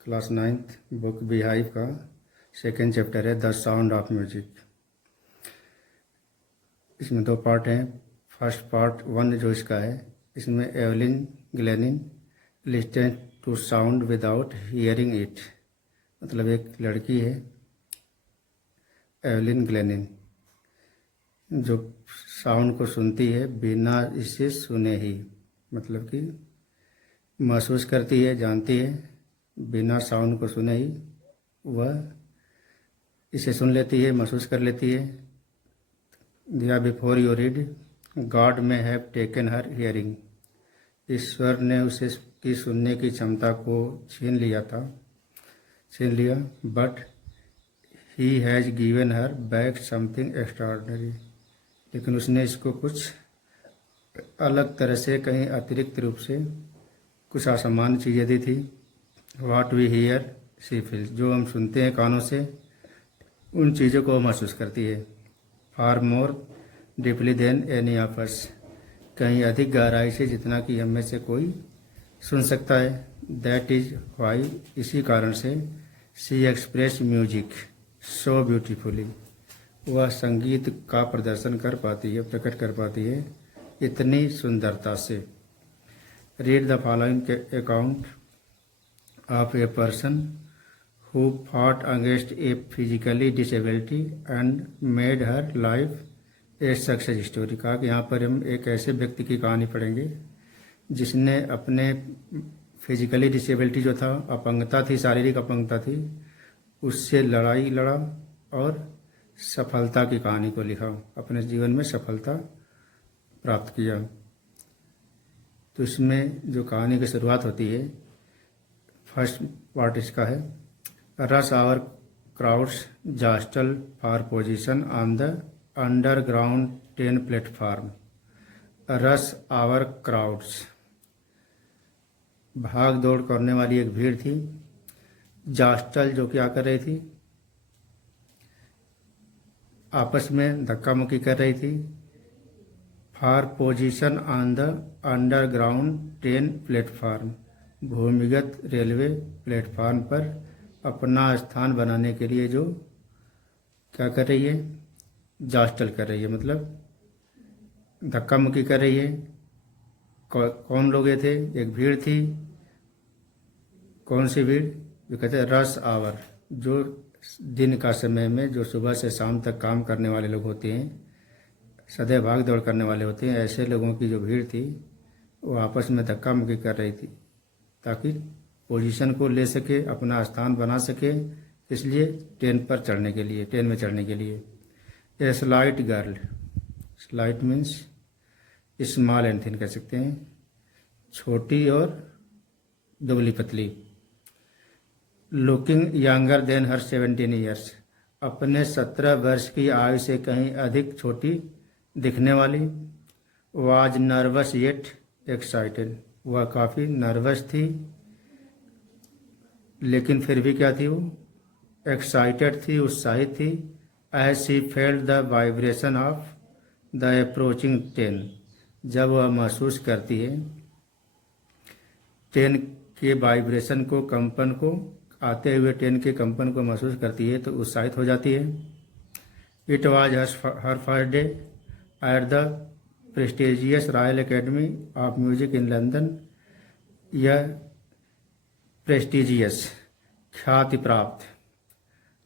Class 9th book beehive का second chapter है the sound of music. इसमें 2 part हैं। फर्स्ट पार्ट 1 जो इसका है, इसमें Evelyn Glennie listened to sound without hearing it, मतलब एक लड़की है एवलिन ग्लेनिन जो साउंड को सुनती है बिना इसे सुने ही, मतलब कि महसूस करती है, जानती है, बिना साउंड को सुने ही वह इसे सुन लेती है, महसूस कर लेती है। दिया बिफोर यू रीड गॉड में हैव टेकन हर हियरिंग, ईश्वर ने उसे की सुनने की क्षमता को छीन लिया, but he has given her back something extraordinary, लेकिन उसने इसको कुछ अलग तरह से, कहीं अतिरिक्त रूप से कुछ असामान्य चीज़ें दी थी। What we hear she feels, जो हम सुनते हैं कानों से उन चीज़ों को महसूस करती है। Far more deeply than any of us, कहीं अधिक गहराई से जितना कि हम में से कोई सुन सकता है। दैट इज वाई, इसी कारण से she express music so beautifully, वह संगीत का प्रदर्शन कर पाती है, प्रकट कर पाती है इतनी सुंदरता से। Read the following account of a person who fought against a physically disability and made her life a success story। कहा कि यहाँ पर हम एक ऐसे व्यक्ति की कहानी पढ़ेंगे जिसने अपने फिजिकली डिसेबिलिटी जो था, अपंगता थी, शारीरिक अपंगता थी, उससे लड़ाई लड़ा और सफलता की कहानी को लिखा, अपने जीवन में सफलता प्राप्त किया। तो इसमें जो कहानी की शुरुआत होती है, फर्स्ट पार्ट इसका है, rush hour crowds jostle for position on the underground train platform. Rush hour crowds, भाग दौड़ करने वाली एक भीड़ थी। जस्टल, जो क्या कर रही थी, आपस में धक्का मुक्की कर रही थी। For position on the underground train platform, भूमिगत रेलवे प्लेटफार्म पर अपना स्थान बनाने के लिए जो क्या कर रही है, जस्टल कर रही है, मतलब धक्का मुक्की कर रही है। कौन लोग ये थे? एक भीड़ थी। कौन सी भीड़? जो कहते हैं रश आवर, जो दिन का समय में जो सुबह से शाम तक काम करने वाले लोग होते हैं, सदैव भाग दौड़ करने वाले होते हैं, ऐसे लोगों की जो भीड़ थी वो आपस में धक्का मुक्की कर रही थी ताकि पोजीशन को ले सके, अपना स्थान बना सके, इसलिए ट्रेन पर चढ़ने के लिए, ट्रेन में चढ़ने के लिए। A slight girl, slight means small and thin कह सकते हैं, छोटी और दुबली पतली। लुकिंग यंगर देन हर 17 ईयर्स, अपने 17 वर्ष की आयु से कहीं अधिक छोटी दिखने वाली। वाज नर्वस येट एक्साइटेड, वह काफ़ी नर्वस थी लेकिन फिर भी क्या थी, वो एक्साइटेड थी, उत्साहित थी। As she felt the vibration of the approaching train, जब वह महसूस करती है ट्रेन के वाइब्रेशन को, कंपन को, आते हुए ट्रेन के कंपन को महसूस करती है तो उत्साहित हो जाती है। It was her first day at the prestigious royal Academy of music in London. यह प्रेस्टिजियस, ख्याति प्राप्त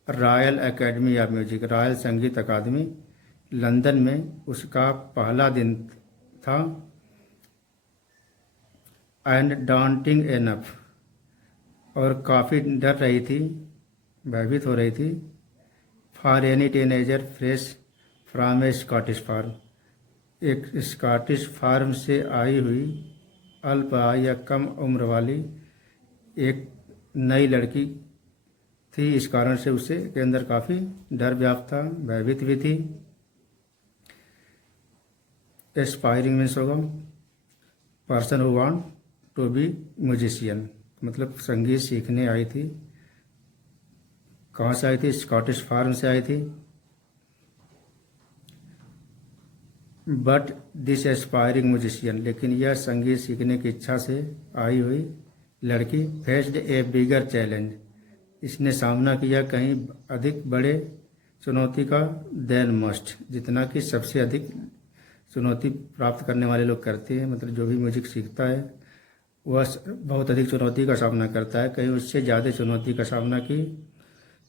royal Academy of music, royal संगीत अकादमी लंदन में उसका पहला दिन था। एंड डांटिंग एनफ, और काफ़ी डर रही थी, भयभीत हो रही थी। For any teenager fresh from a Scottish farm, एक स्कॉटिश फार्म से आई हुई अल्प आयु या कम उम्र वाली एक नई लड़की थी, इस कारण से उसे के अंदर काफ़ी डर व्याप्त था, भयभीत भी थी। एस्पायरिंग मीन्स होगा person who want to be musician, मतलब संगीत सीखने आई थी। कहाँ से आई थी? स्कॉटिश फार्म से आई थी। बट दिस एस्पायरिंग म्यूजिशियन, लेकिन यह संगीत सीखने की इच्छा से आई हुई लड़की फेस्ड ए बिगर चैलेंज, इसने सामना किया कहीं अधिक बड़े चुनौती का देन मोस्ट, जितना कि सबसे अधिक चुनौती प्राप्त करने वाले लोग करते हैं। मतलब जो भी म्यूजिक सीखता है वह बहुत अधिक चुनौती का सामना करता है, कहीं उससे ज़्यादा चुनौती का सामना की।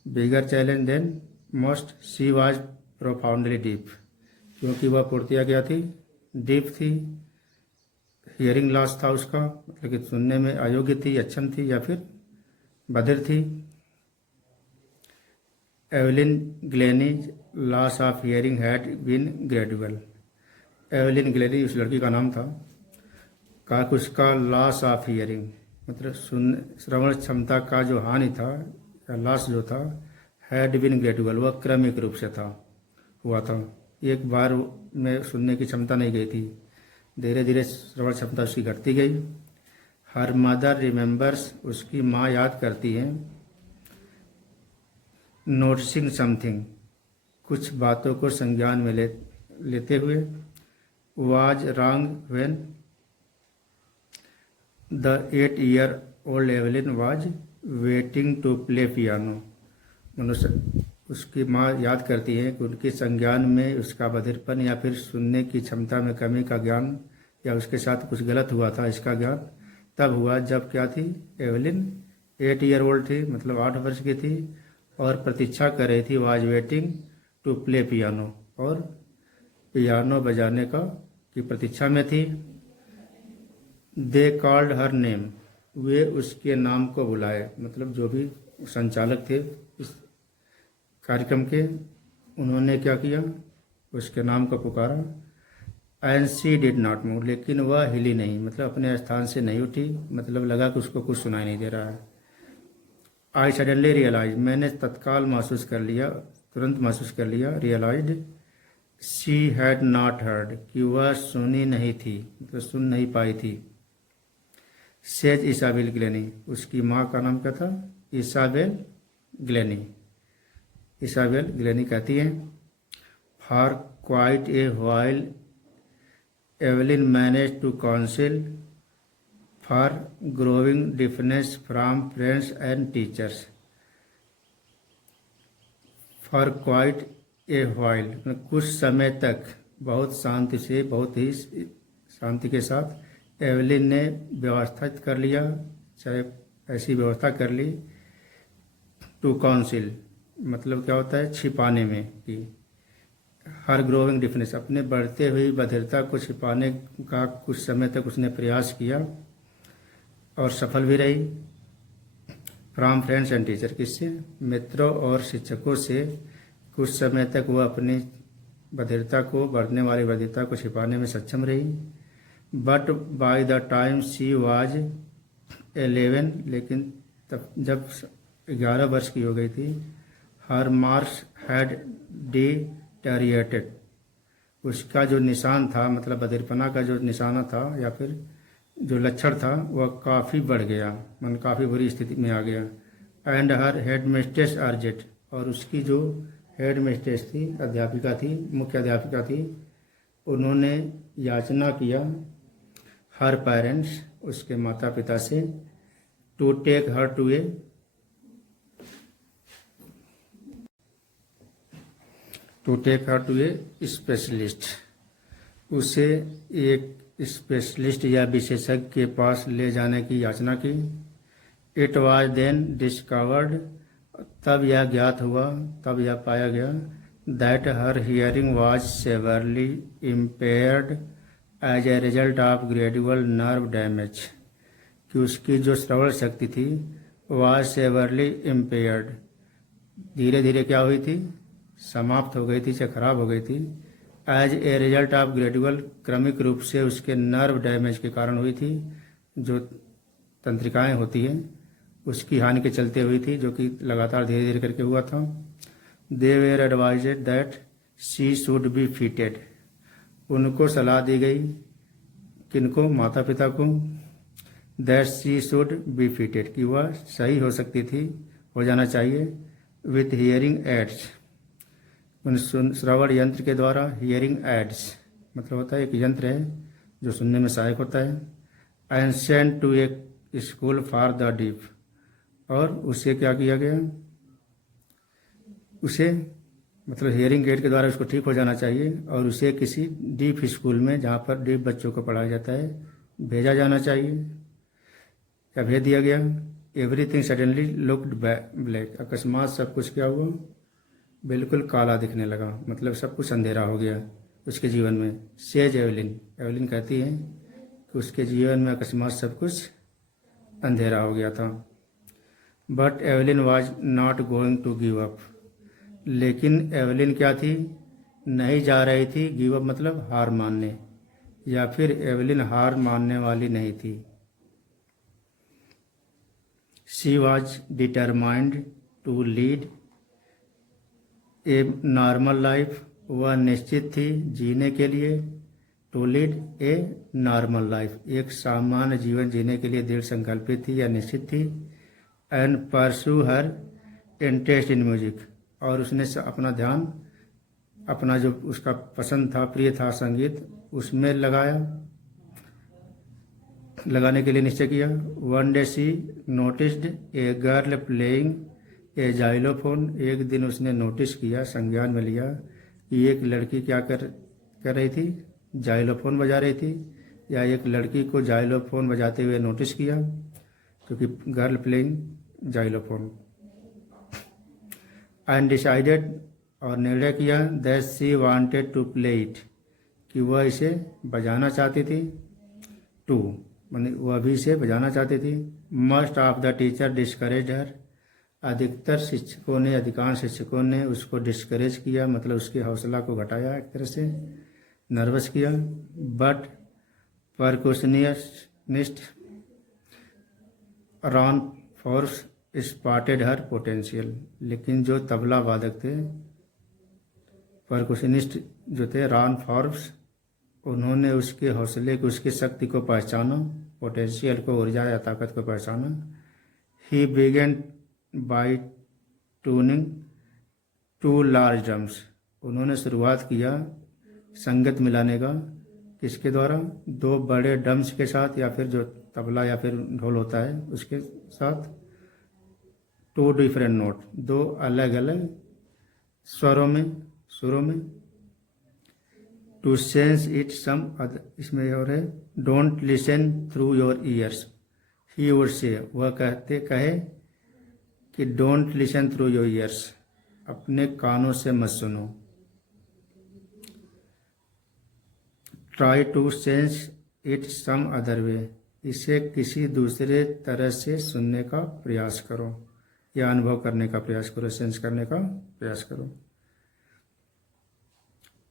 Bigger challenge than most, she was profoundly deep, क्योंकि वह पूर्तिया क्या थी, डीप थी। हियरिंग लॉस था उसका, मतलब कि सुनने में अयोग्य थी, अक्षम थी या फिर बधिर थी। Evelyn Glennie loss of hearing had been gradual, Evelyn Glennie उस लड़की का नाम था। कहा कि उसका लॉस ऑफ हियरिंग मतलब श्रवण क्षमता का जो हानि था या लॉस जो था, हैड बीन ग्रेजुअल, वह क्रमिक रूप से था, हुआ था। एक बार में सुनने की क्षमता नहीं गई थी, धीरे धीरे श्रवण क्षमता उसकी घटती गई। हर मदर रिमेंबर्स, उसकी माँ याद करती हैं। नोटिसिंग समथिंग, कुछ बातों को संज्ञान में लेते हुए। Was wrong when the 8-year-old Evelyn was waiting to play piano, मनुष्य उसकी माँ याद करती है कि उनके संज्ञान में उसका बधिरपन या फिर सुनने की क्षमता में कमी का ज्ञान या उसके साथ कुछ गलत हुआ था, इसका ज्ञान तब हुआ जब क्या थी, एवलिन 8-year-old थी, मतलब 8 वर्ष की थी और प्रतीक्षा कर रही थी। Was waiting to play piano, और पियानो बजाने का की प्रतीक्षा में थी। दे कॉल्ड हर नेम, वे उसके नाम को बुलाए, मतलब जो भी संचालक थे इस कार्यक्रम के, उन्होंने क्या किया, उसके नाम को पुकारा। And she did not move, लेकिन वह हिली नहीं, मतलब अपने स्थान से नहीं उठी, मतलब लगा कि उसको कुछ सुनाई नहीं दे रहा है। आई सडनली रियलाइज, मैंने तत्काल महसूस कर लिया, तुरंत महसूस कर लिया। Realised she had not heard, कि वह सुनी नहीं थी, मतलब सुन नहीं पाई थी। सेज इसाबेल ग्लेनी, उसकी माँ का नाम क्या था, इसाबेल ग्लेनी। इसाबेल ग्लेनी कहती हैं, for quite a while Evelyn manage to council for growing difference from friends and teachers. For quite a while, कुछ समय तक बहुत शांति से, बहुत ही शांति के साथ एवलिन ने व्यवस्थित कर लिया, चाहे ऐसी व्यवस्था कर ली। टू काउंसिल मतलब क्या होता है, छिपाने में, कि हर ग्रोइंग डिफरेंस, अपने बढ़ते हुई बधिरता को छिपाने का कुछ समय तक उसने प्रयास किया और सफल भी रही। फ्रॉम फ्रेंड्स एंड टीचर, किससे, मित्रों और शिक्षकों से कुछ समय तक वह अपनी बधिरता को, बढ़ने वाली बधिरता को छिपाने में सक्षम रही। But by the time she was 11, लेकिन तब जब 11 वर्ष की हो गई थी, हर मार्क्स हैड डिटेरिएटेड, उसका जो निशान था, मतलब बधिरपना का जो निशाना था या फिर जो लक्षण था, वह काफ़ी बढ़ गया, मन काफ़ी बुरी स्थिति में आ गया। And her head mistress urgent, और उसकी जो हेड मिस्ट्रेस थी, अध्यापिका थी, मुख्य अध्यापिका थी, उन्होंने याचना किया हर पेरेंट्स, उसके माता पिता से, to take her to a specialist, उसे एक स्पेशलिस्ट या विशेषज्ञ के पास ले जाने की याचना की। इट वाज देन डिस्कवर्ड, तब यह ज्ञात हुआ, तब यह पाया गया, that her hearing was severely impaired as a result of gradual nerve damage, कि उसकी जो श्रवण शक्ति थी वाज सेवरली इम्पेयर्ड, धीरे धीरे क्या हुई थी, समाप्त हो गई थी, से खराब हो गई थी। As a result of gradual, क्रमिक रूप से उसके नर्व डैमेज के कारण हुई थी, जो तंत्रिकाएं होती हैं उसकी हानि के चलते हुई थी, जो कि लगातार धीरे धीरे करके हुआ था। They were advised that she should be fitted, उनको सलाह दी गई, किनको, माता पिता को, that she should be fitted, कि वह सही हो सकती थी, हो जाना चाहिए, विथ हियरिंग एड्स, उन श्रवण यंत्र के द्वारा। हियरिंग एड्स मतलब होता है एक यंत्र है जो सुनने में सहायक होता है। And sent to a school for the deaf, और उसे क्या किया गया, उसे मतलब हियरिंग एड के द्वारा उसको ठीक हो जाना चाहिए और उसे किसी डीफ स्कूल में जहाँ पर डीफ बच्चों को पढ़ाया जाता है भेजा जाना चाहिए या भेज दिया गया। एवरीथिंग सडनली लुक्ड ब्लैक, अकस्मात सब कुछ क्या हुआ, बिल्कुल काला दिखने लगा, मतलब सब कुछ अंधेरा हो गया उसके जीवन में। सेज एवलिन, एवलिन कहती है कि उसके जीवन में अकस्मात सब कुछ अंधेरा हो गया था। But Evelyn was not going to give up, लेकिन एवलिन क्या थी, नहीं जा रही थी गिव अप मतलब हार मानने, या फिर एवलिन हार मानने वाली नहीं थी। She was determined to lead a normal life, वह निश्चित थी जीने के लिए, to lead a normal life, एक सामान्य जीवन जीने के लिए दृढ़ संकल्पित थी या निश्चित थी। And pursue her interest in music, और उसने अपना ध्यान, अपना जो उसका पसंद था, प्रिय था संगीत, उसमें लगाने के लिए निश्चय किया। One day she noticed a girl playing a xylophone, एक दिन उसने नोटिस किया, संज्ञान में लिया कि एक लड़की क्या कर रही थी, जाइलोफोन बजा रही थी, या एक लड़की को जाइलोफोन बजाते हुए नोटिस किया, क्योंकि girl playing xylophone. And decided, और निर्णय किया, that she wanted to play it, कि वह इसे बजाना चाहती थी। टू माने वह भी इसे बजाना चाहती थी। Must of the teacher discourage हर, अधिकांश शिक्षकों ने उसको डिस्करेज किया, मतलब उसके हौसला को घटाया, एक तरह से नर्वस किया। But percussionist Ron Forbes spotted her potential, लेकिन जो तबला वादक थे, परकुशनिस्ट जो थे रॉन फोर्स, उन्होंने उसके हौसले को, उसकी शक्ति को पहचाना, पोटेंशियल को, ऊर्जा या ताकत को पहचाना। He began by tuning to large drums, उन्होंने शुरुआत किया संगत मिलाने का, किसके द्वारा, दो बड़े ड्रम्स के साथ, या फिर जो तबला या फिर ढोल होता है उसके साथ। टू डिफरेंट नोट, दो अलग अलग सुरों में। To sense it some other, इसमें और है, don't listen through your ears, he would say, वह कहे कि don't listen through your ears, अपने कानों से मत सुनो। Try to sense it some other way, इसे किसी दूसरे तरह से सुनने का प्रयास करो या अनुभव करने का प्रयास करो, सेंस करने का प्रयास करो।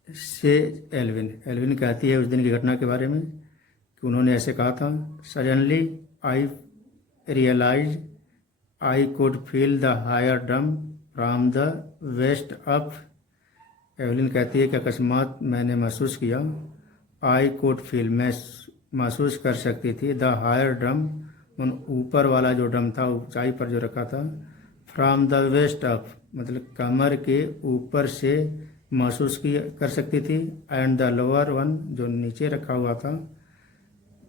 से एल्विन कहती है उस दिन की घटना के बारे में कि उन्होंने ऐसे कहा था। Suddenly I realise I could feel the higher drum from the waist up, Evelyn कहती है कि अकस्मात मैंने महसूस किया, आई कुड फील, मैं महसूस कर सकती थी, द हायर ड्रम, उन ऊपर वाला जो ड्रम था, ऊंचाई पर जो रखा था, फ्रॉम द वेस्ट अप मतलब कमर के ऊपर से महसूस कर सकती थी, एंड द लोअर वन जो नीचे रखा हुआ था,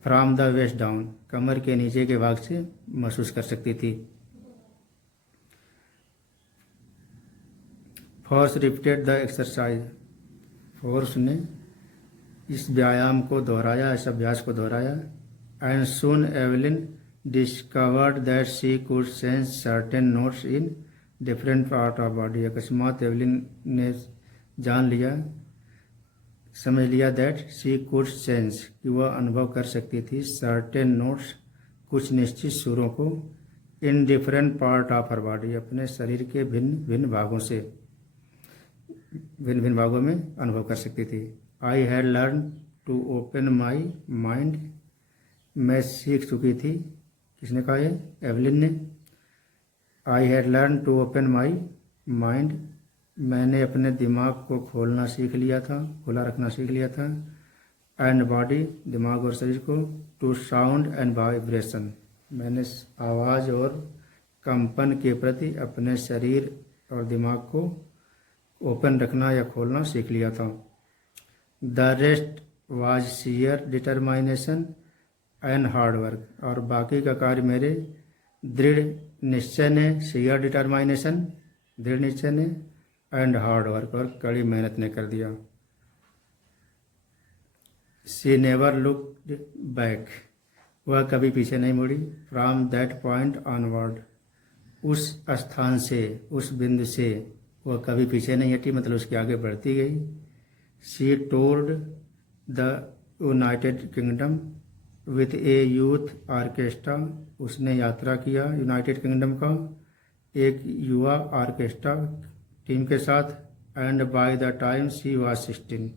फ्रॉम द वेस्ट डाउन, कमर के नीचे के भाग से महसूस कर सकती थी। Force repeated the exercise, force ने इस व्यायाम को दोहराया, इस अभ्यास को दोहराया। And soon Evelyn discovered that she could sense certain notes in different part of body, अकस्मात एवलिन ने जान लिया, समझ लिया, दैट शी कुड सेंस, कि वह अनुभव कर सकती थी, सर्टेन नोट्स, कुछ निश्चित सुरों को, in different part of her body, अपने शरीर के भिन्न भिन्न भागों में अनुभव कर सकती थी। I had learn to open my mind, मैं सीख चुकी थी, किसने कहा ये, एवलिन ने। I had learn to open my mind, मैंने अपने दिमाग को खोलना सीख लिया था, खुला रखना सीख लिया था। एंड बॉडी, दिमाग और शरीर को, टू साउंड एंड वाइब्रेशन, मैंने आवाज़ और कंपन के प्रति अपने शरीर और दिमाग को ओपन रखना या खोलना सीख लिया था। The rest was sheer determination and hard work, और बाकी का कार्य मेरे दृढ़ निश्चय ने, शेयर डिटरमाइनेशन, दृढ़ निश्चय ने, एंड हार्ड वर्क, और कड़ी मेहनत ने कर दिया। शी नेवर लुक्ड बैक, वह कभी पीछे नहीं मुड़ी। फ्रॉम दैट पॉइंट ऑनवर्ड, उस स्थान से, उस बिंदु से वह कभी पीछे नहीं हटी, मतलब उसके आगे बढ़ती गई। She toured the United Kingdom with a youth orchestra, उसने यात्रा किया यूनाइटेड किंगडम का एक युवा ऑर्केस्ट्रा टीम के साथ। And by the time she was 16,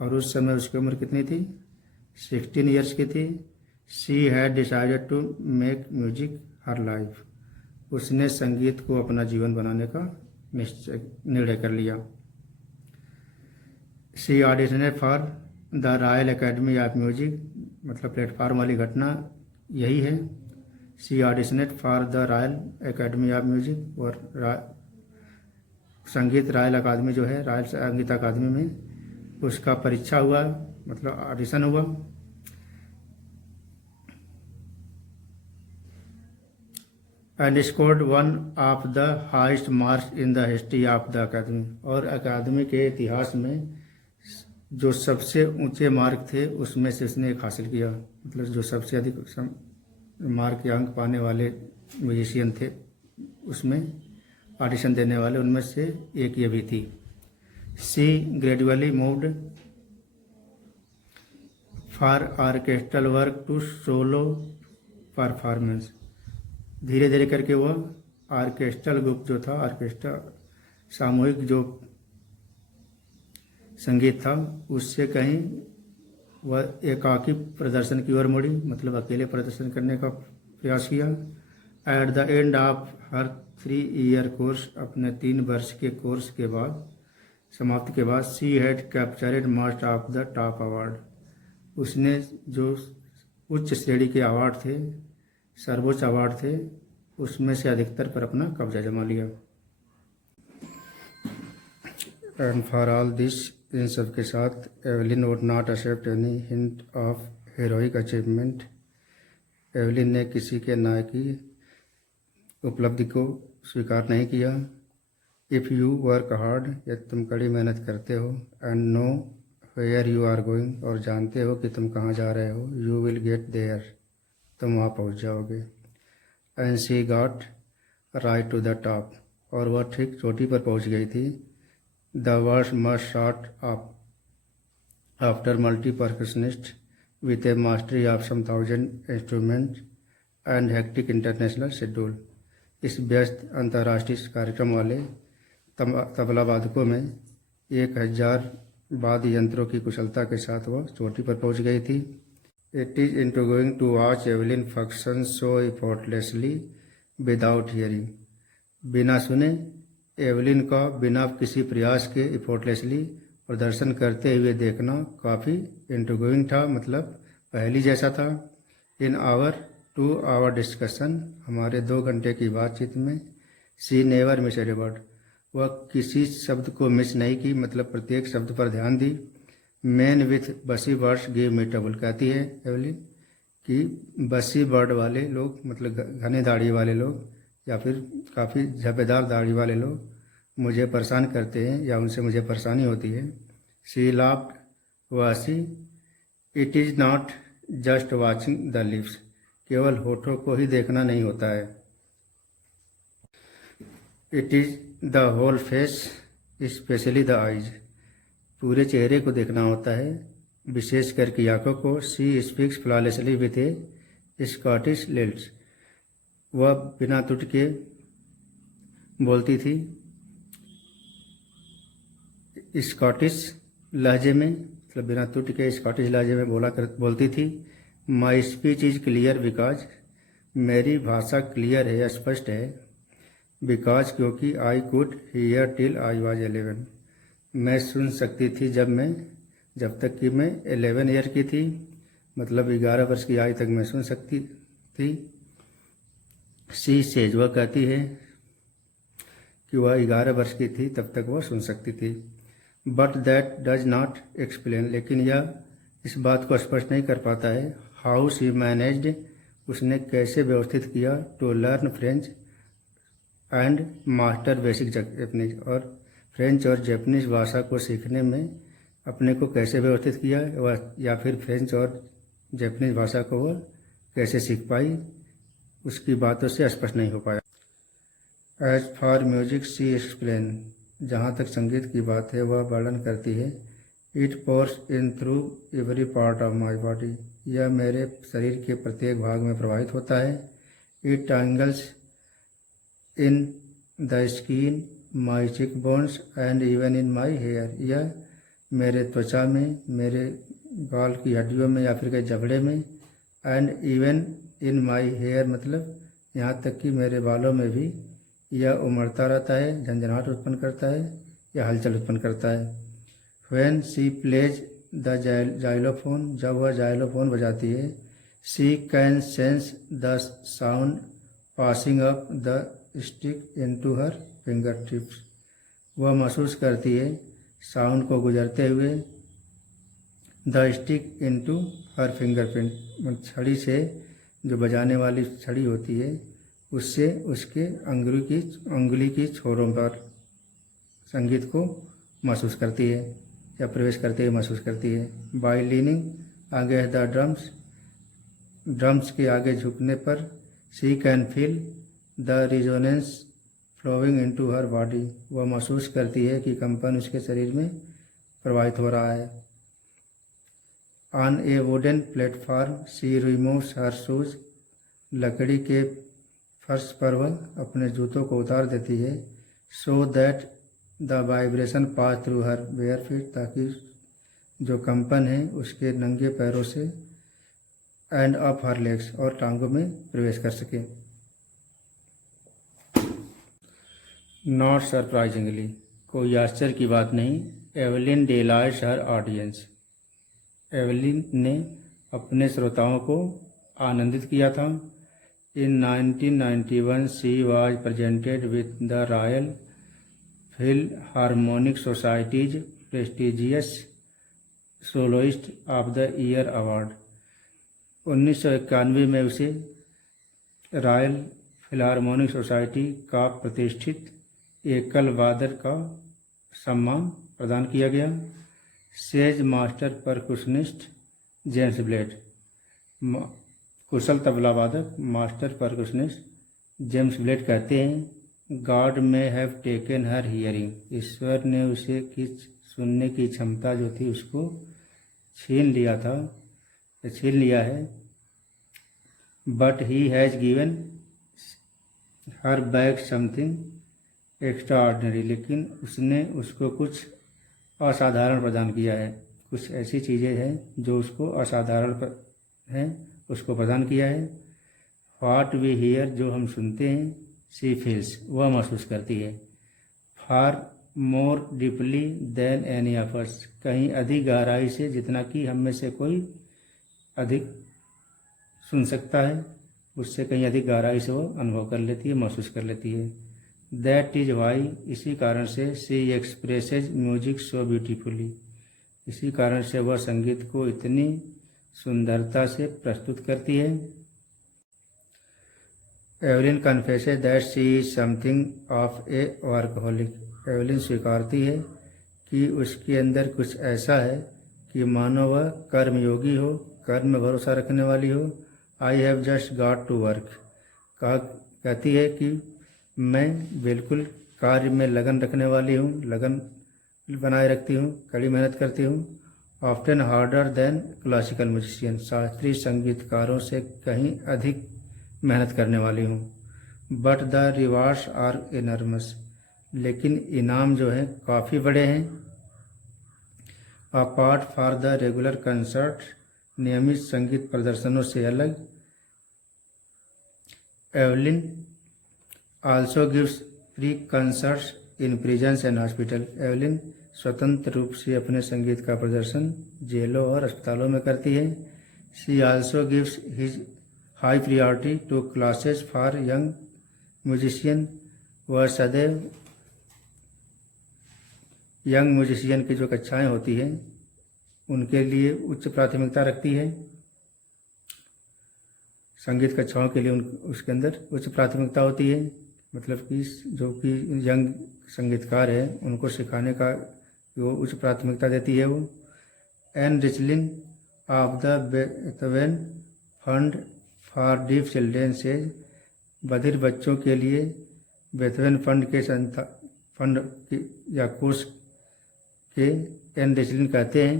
और उस समय उसकी उम्र कितनी थी? 16 ईयर्स की थी। She had decided to make music her life, उसने संगीत को अपना जीवन बनाने का निर्णय कर लिया। She auditioned for the Royal Academy of Music, मतलब प्लेटफार्म वाली घटना यही है। She auditioned for the Royal Academy of Music, और संगीत रॉयल अकादमी जो है, रॉयल संगीत अकादमी में उसका परीक्षा हुआ, मतलब ऑडिशन हुआ। And scored one of the highest marks in the history of the academy, और अकादमी के इतिहास में जो सबसे ऊंचे मार्क थे उसमें से उसने एक हासिल किया, मतलब जो सबसे अधिक मार्क या अंक पाने वाले म्यूजिशियन थे उसमें, ऑडिशन देने वाले उनमें से एक ये भी थी। She gradually moved for orchestral work to solo performance, धीरे धीरे करके वह ऑर्केस्ट्रल ग्रुप जो था, ऑर्केस्ट्रा सामूहिक जो संगीत था, उससे कहीं वह एकाकी प्रदर्शन की ओर मुड़ी, मतलब अकेले प्रदर्शन करने का प्रयास किया। At the end of her 3 year course, अपने 3 वर्ष के कोर्स के बाद, समाप्ति के बाद, she had captured most of the top award, उसने जो उच्च श्रेणी के अवार्ड थे, सर्वोच्च अवार्ड थे, उसमें से अधिकतर पर अपना कब्जा जमा लिया। एंड फॉर ऑल दिस, इन सब के साथ Evelyn would not accept any hint of heroic achievement, Evelyn ने किसी के नायकी उपलब्धि को स्वीकार नहीं किया। इफ़ यू वर्क हार्ड, यदि तुम कड़ी मेहनत करते हो, and know where you are going, और जानते हो कि तुम कहाँ जा रहे हो, यू विल गेट देयर, तुम वहाँ पहुँच जाओगे। And she got right to the top, और वह ठीक चोटी पर पहुँच गई थी। The words must shot up after multi percussionist with a mastery of some 1000 instrument and hectic international schedule, इस व्यस्त अंतर्राष्ट्रीय कार्यक्रम वाले तबला वादकों में 1000 वाद्य यंत्रों की कुशलता के साथ वह चोटी पर पहुंच गई थी। It is into going to watch Evelyn function so effortlessly without hearing, बिना सुने एवलिन का बिना किसी प्रयास के एफर्टलेसली प्रदर्शन करते हुए देखना काफ़ी इंटू गोइंग था, मतलब पहली जैसा था। इन आवर 2 आवर डिस्कशन, हमारे 2 घंटे की बातचीत में, she never miss a word, वह किसी शब्द को मिस नहीं की, मतलब प्रत्येक शब्द पर ध्यान दी। मैन विथ बसी वर्ड्स गिव मी ट्रबल, कहती है एवलिन कि बसी वर्ड वाले लोग, मतलब घने दाढ़ी वाले लोग या फिर काफ़ी झब्बेदार दाढ़ी वाले लोग मुझे परेशान करते हैं, या उनसे मुझे परेशानी होती है। शी लाफ्ड, वह हंसी। It is not just watching the lips, केवल होठों को ही देखना नहीं होता है। It is the whole face, specially the eyes, पूरे चेहरे को देखना होता है, विशेष करके आँखों को। She speaks flawlessly with a Scottish lilt, वह बिना टूट के बोलती थी, स्कॉटिश लहजे में, मतलब बिना टूट के स्कॉटिश लहजे में बोलती थी। My speech is clear because, मेरी भाषा क्लियर है, स्पष्ट है। बिकॉज, क्योंकि I could hear till I was 11, मैं सुन सकती थी जब तक कि मैं 11 ईयर की थी, मतलब 11 वर्ष की आयु तक मैं सुन सकती थी। शी सेज, वह कहती है कि वह 11 वर्ष की थी तब तक वह सुन सकती थी। But that does not explain, लेकिन यह इस बात को स्पष्ट नहीं कर पाता है, हाउ शी मैनेज्ड, उसने कैसे व्यवस्थित किया, to learn French and master basic Japanese, और फ्रेंच और जैपनीज भाषा को सीखने में अपने को कैसे व्यवस्थित किया, या फिर फ्रेंच और जैपनीज भाषा को वो कैसे सीख पाई, उसकी बातों से स्पष्ट नहीं हो पाया। As for music she explain, जहाँ तक संगीत की बात है वह वर्णन करती है। It pores in through every part of my body, यह मेरे शरीर के प्रत्येक भाग में प्रवाहित होता है। It tingles in the skin, my cheek bones and even in my hair, यह मेरे त्वचा में, मेरे बाल की हड्डियों में या फिर कहीं जबड़े में, and even in my hair मतलब यहाँ तक कि मेरे बालों में भी यह उमड़ता रहता है, झंझनाहट उत्पन्न करता है या हलचल उत्पन्न करता है। When she plays the xylophone, जब वह जाइलोफोन बजाती है। She can sense the sound passing up the stick into her finger tips, वह महसूस करती है साउंड को गुजरते हुए the stick into her finger print, छड़ी से जो बजाने वाली छड़ी होती है उससे उसके अंगुली की छोरों पर संगीत को महसूस करती है या प्रवेश करते हुए महसूस करती है। By leaning against the drums, drums के आगे झुकने पर she can feel the resonance flowing into her body, वह महसूस करती है कि कंपन उसके शरीर में प्रवाहित हो रहा है। On A wooden platform she removes her shoes, लकड़ी के फर्श पर वह अपने जूतों को उतार देती है। So that the vibration pass through her bare feet, ताकि जो कंपन है उसके नंगे पैरों से एंड अप हर लेग्स, और टांगों में प्रवेश कर सके। नॉट सरप्राइजिंगली, कोई आश्चर्य की बात नहीं, Evelyn delights her audience, Evelyn ने अपने श्रोताओं को आनंदित किया था। In 1991 she was presented with the Royal Philharmonic Society's prestigious soloist of the year award, 1991 में उसे रॉयल फिल्हार्मोनिक सोसाइटी का प्रतिष्ठित एकल वादक का सम्मान प्रदान किया गया। सेज मास्टर परकुशनिस्ट जेम्स ब्लेड, कुशल तबला वादक मास्टर परकुशनिस्ट जेम्स ब्लेड कहते हैं, गॉड में हैव टेकन हर हियरिंग, ईश्वर ने उसे की सुनने की क्षमता जो थी उसको छीन लिया है। But he has given her back something extra ordinary, लेकिन उसने उसको कुछ असाधारण प्रदान किया है, कुछ ऐसी चीज़ें हैं जो उसको असाधारण हैं उसको प्रदान किया है। व्हाट वी हियर, जो हम सुनते हैं, शी फील्स, वह महसूस करती है। Far more deeply than any of us, कहीं अधिक गहराई से जितना कि हम में से कोई अधिक सुन सकता है, उससे कहीं अधिक गहराई से वो अनुभव कर लेती है, महसूस कर लेती है। दैट इज वाई, इसी कारण से she expresses music so beautifully, इसी कारण से वह संगीत को इतनी सुंदरता से प्रस्तुत करती है। Evelyn confesses that she is something of a workaholic, Evelyn स्वीकारती है कि उसके अंदर कुछ ऐसा है कि मानो वह कर्मयोगी हो, कर्म में भरोसा रखने वाली हो। I have just got to work, कहती है कि मैं बिल्कुल कार्य में लगन रखने वाली हूँ, लगन बनाए रखती हूँ, कड़ी मेहनत करती हूँ। Often harder than classical musician, शास्त्रीय संगीतकारों से कहीं अधिक मेहनत करने वाली हूँ। But the rewards are enormous, लेकिन इनाम जो है काफ़ी बड़े हैं। Apart for the regular concert, नियमित संगीत प्रदर्शनों से अलग, Evelyn also gives free concerts in prisons and hospital, Evelyn स्वतंत्र रूप से अपने संगीत का प्रदर्शन जेलों और अस्पतालों में करती है। She also gives his high priority to classes for young musician, वह सदैव यंग म्यूजिशियन की जो कक्षाएं होती हैं उनके लिए उच्च प्राथमिकता रखती है। संगीत कक्षाओं के लिए उसके अंदर उच्च प्राथमिकता होती है, मतलब कि जो कि यंग संगीतकार है उनको सिखाने का वो उच्च प्राथमिकता देती है वो। एनरिचलिंग of the Beethoven Fund for deaf children से बधिर बच्चों के लिए बेथोवेन फंड या कोष के एनरिचलिंग कहते हैं।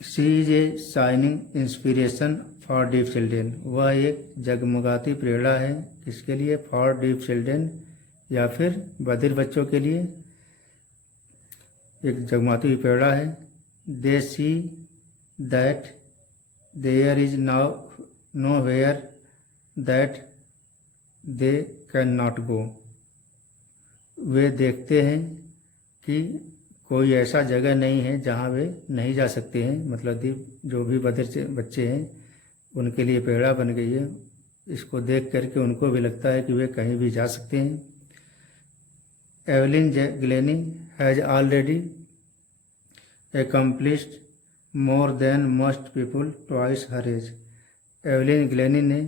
She is a shining inspiration for deaf children, वह एक जगमगाती प्रेरणा है किसके लिए, फॉर डीफ चिल्ड्रेन या फिर बधिर बच्चों के लिए एक जगमगाती प्रेरणा है। They see that there is now nowhere that they cannot गो, वे देखते हैं कि कोई ऐसा जगह नहीं है जहाँ वे नहीं जा सकते हैं, मतलब जो भी बधिर बच्चे हैं उनके लिए प्रेरणा बन गई है। इसको देख करके उनको भी लगता है कि वे कहीं भी जा सकते हैं। Evelyn Glenny has already accomplished more than most people twice her age, Evelyn Glenny ने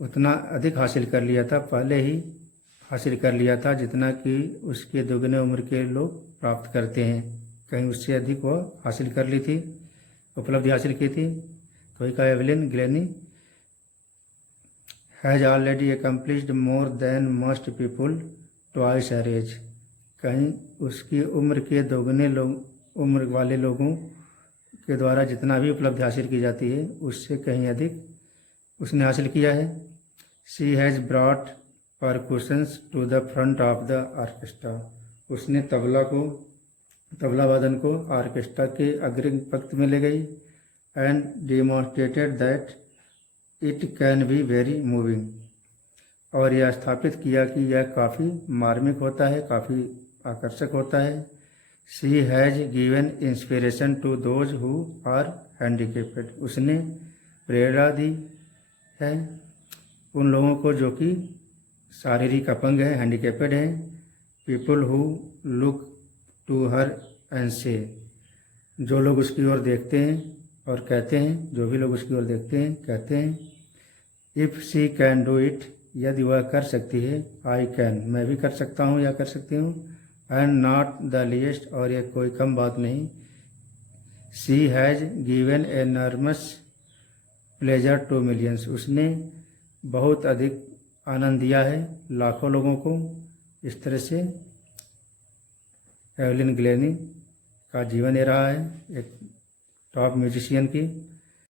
उतना अधिक हासिल कर लिया था, पहले ही हासिल कर लिया था जितना कि उसके दोगुने उम्र के लोग प्राप्त करते हैं, कहीं उससे अधिक वो हासिल कर ली थी, उपलब्धि हासिल की थी। तो ही कहा Evelyn Glenny has already accomplished more than most people twice her age, कहीं उसकी उम्र के दोगुने उम्र वाले लोगों के द्वारा जितना भी उपलब्धि हासिल की जाती है उससे कहीं अधिक उसने हासिल किया है। She has brought percussions to the front of the orchestra, उसने तबला वादन को ऑर्केस्ट्रा के अग्रिम पंक्ति में ले गई। And demonstrated that it can be very moving, और यह स्थापित किया कि यह काफ़ी मार्मिक होता है, काफ़ी आकर्षक होता है। She has given inspiration to those who are handicapped, उसने प्रेरणा दी है उन लोगों को जो कि शारीरिक अपंग है, हैंडीकेप्ड हैं। People who look to her and say, जो लोग उसकी ओर देखते हैं और कहते हैं, जो भी लोग उसकी ओर देखते हैं कहते हैं, if she can do it, यदि वह कर सकती है, आई कैन, मैं भी कर सकता हूँ या कर सकती हूँ, एंड नॉट द लीस्ट, और यह कोई कम बात नहीं। She has given enormous pleasure to millions, उसने बहुत अधिक आनंद दिया है लाखों लोगों को। इस तरह से एवलिन ग्लेनी का जीवन ये रहा है एक टॉप म्यूजिशियन की।